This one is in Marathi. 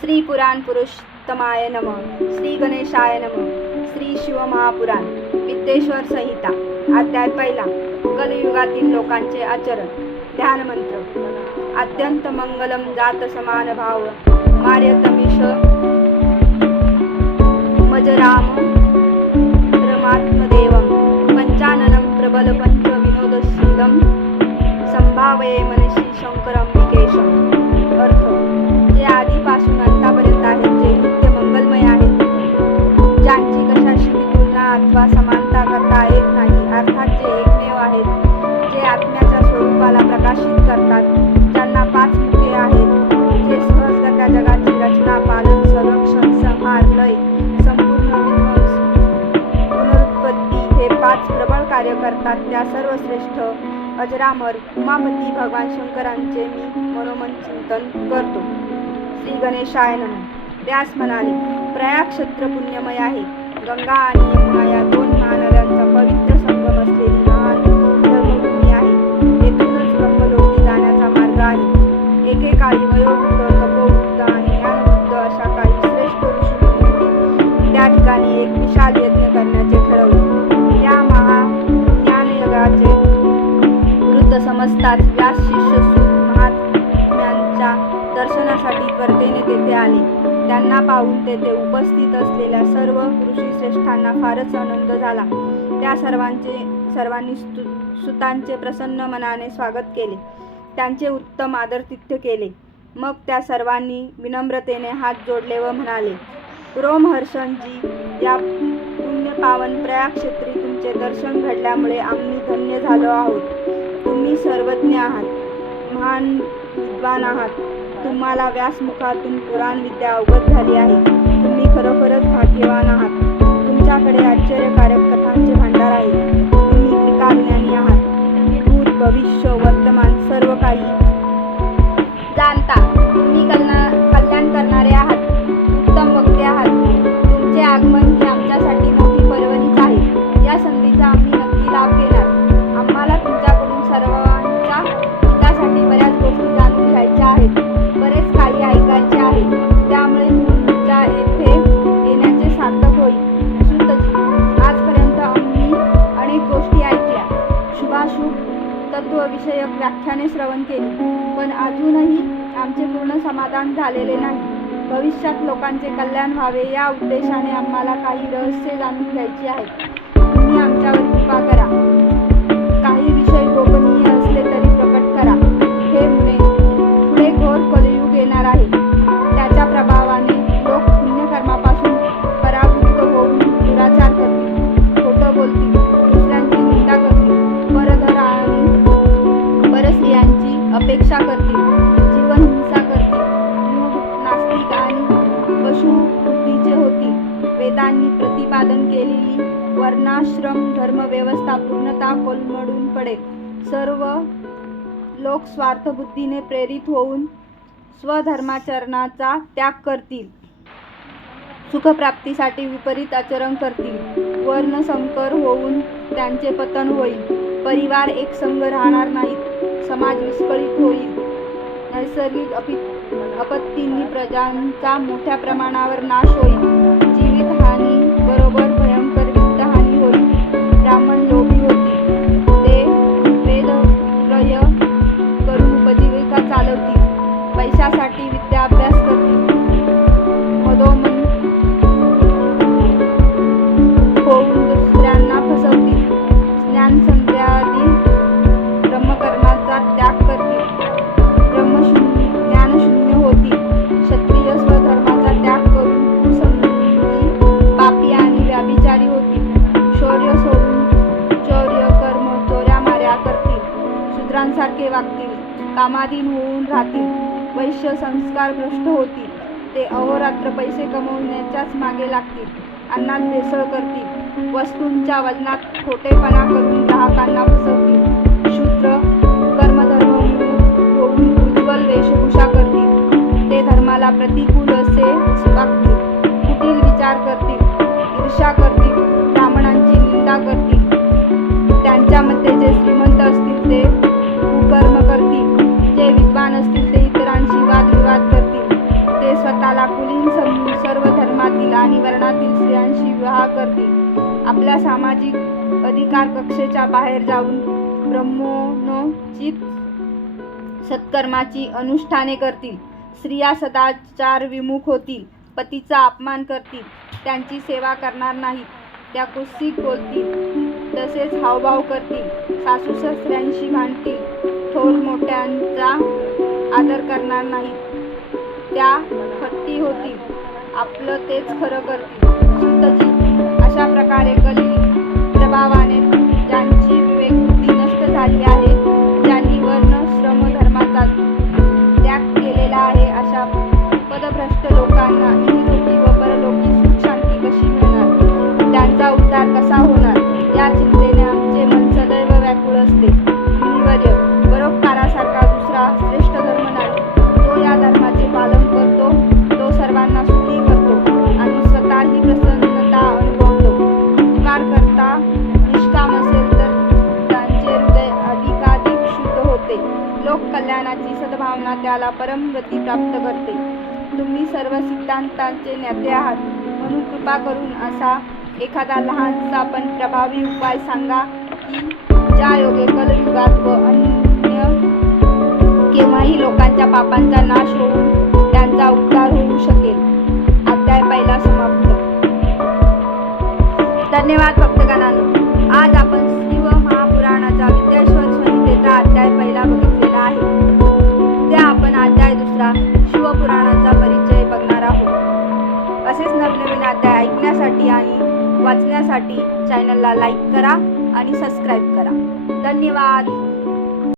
श्री पुराण पुरुषोत्तमाय नम श्री गणेशाय नम श्री शिवमहापुराण विद्येश्वर संहिता अध्याय पहिला कलयुगातील लोकांचे आचरण ध्यानमंत्र. अत्यंत मंगलम जात समान भाव मार्यतमिष मजराम परमात्मदेवं पंचाननम प्रबल पंच विनोदशीलं संभावये मनशी शंकरम प्रकाशित करतात. ज्यांना पाच मुखे आहेत. जे सहजगत्या जगाची रचना पालन संरक्षण संहार लय संपूर्ण विध्वंस पुनरुत्पत्ती हे पाच प्रबळ कार्य करतात. त्या सर्वश्रेष्ठ अजरामर उमापती भगवान शंकरांचे मी मनोमन चिंतन करतो. श्री गणेशाय नम व्यास म्हणाले प्रयाग क्षेत्र पुण्यमय आहे. गंगा आणि यमुना या दोन महानद्यांचा पवित्र संगम असलेली काही वयोवृद्ध तपोवृद्ध आणि ज्ञानवृद्ध अशा काही श्रेष्ठ ऋषी त्या ठिकाणी एक विशाल यज्ञ करण्याचे ठरवले. त्या महा ज्ञानयज्ञाचे वृद्ध समजताच व्यास शिष्य महात्म्यांच्या दर्शनासाठी त्वरतेने तेथे आले. त्यांना पाहून तेथे उपस्थित असलेल्या सर्व ऋषी श्रेष्ठांना फारच आनंद झाला. त्या सर्वांचे सर्वांनी स्तु सुतांचे प्रसन्न मनाने स्वागत केले. त्यांचे उत्तम आदरतिथ्य केले. मग त्या सर्वांनी विनम्रतेने हात जोडले व म्हणाले रोमहर्षणजी या पुण्यपावन प्रयाग क्षेत्री तुमचे दर्शन घडल्यामुळे आम्ही धन्य झालो आहोत. तुम्ही सर्वज्ञ आहात महान विद्वान आहात. तुम्हाला व्यासमुखातून पुराण विद्या अवगत झाली आहे. तुम्ही खरोखरच भाग्यवान आहात. तुमच्याकडे आश्चर्यकारक कथांचे भांडार आहे तुम्ही त्रिकालज्ञानी Cali. व्याख्याने श्रवण केली. पण अजूनही आमचे पूर्ण समाधान झालेले नाही. भविष्यात लोकांचे कल्याण व्हावे या उद्देशाने आम्हाला काही रहस्य जाणून घ्यायची आहेत तुम्ही आमच्यावर कृपा करा. काही विषय गोपनीय असले तरी प्रकट करा. हे मुले पुढे घोर कलयुग येणार आहे. वर्णाश्रम धर्मव्यवस्था पूर्णता कोलमडून पडेल. सर्व लोक स्वार्थबुद्धीने प्रेरित होऊन स्वधर्माचरणाचा त्याग करतील. सुखप्राप्तीसाठी विपरीत आचरण करतील. वर्णसंकर होऊन त्यांचे पतन होईल. परिवार एकसंग राहणार नाहीत. समाज विस्कळीत होईल. नैसर्गिक अपि आपत्तींनी प्रजांचा मोठ्या प्रमाणावर नाश होईल. जीवित सारखे वागतील कामाधीन होऊन राहतील वैश्य संस्कार भ्रष्ट होतील ते अहोरात्र पैसे कमवण्याच्याच मागे लागतील अन्नात भेसळ करतील वस्तूंच्या वजनात खोटेपणा करून ग्राहकांना फसवतील शूद्र कर्मधर्म होऊन उज्ज्वल वेशभूषा करतील ते धर्माला प्रतिकूल असे वागतील कुटील विचार करतील ईर्षा करतील ब्राह्मणांची निंदा करतील त्यांच्यामध्ये जे श्री स्त्रियांशी करते करतील. आपल्या सामाजिक अधिकार कक्षेच्या बाहेर जाऊन ब्रह्मोनोचित सत्कर्माची अनुष्ठाने करतील. स्त्रिया सदाचार विमुख होतील. पतीचा अपमान करतील. त्यांची सेवा करणार नाहीत. त्या कुत्सित बोलतील. तसेच हावभाव करतील. सासू सासऱ्यांशी भांडतील. थोर मोठ्यांचा आदर करणार नाही त्या खट्टी होतील. आपलं तेच खरं करतील. प्रकारे कली प्रभावाने ज्यांची विवेक नष्ट झाली आहे ज्यांनी वर्ण श्रम धर्माचा त्याग केलेला आहे अशा पदभ्रष्ट लोकांना इहलोकी व परलोकी सुख शांती कशी मिळणार? त्यांचा उद्धार कसा होणार? या मनाची सद्भावना त्याला परमगती प्राप्त करते. तुम्ही सर्व सिद्धांतांचे ज्ञाते आहात. म्हणून कृपा करून असा एखादा लहानसा पण प्रभावी उपाय सांगा की ज्या योगे कलयुगात व अन्य केव्हाही लोकांच्या पापांचा नाश होऊन पाहण्यासाठी चॅनलला लाईक करा आणि सबस्क्राईब करा. धन्यवाद.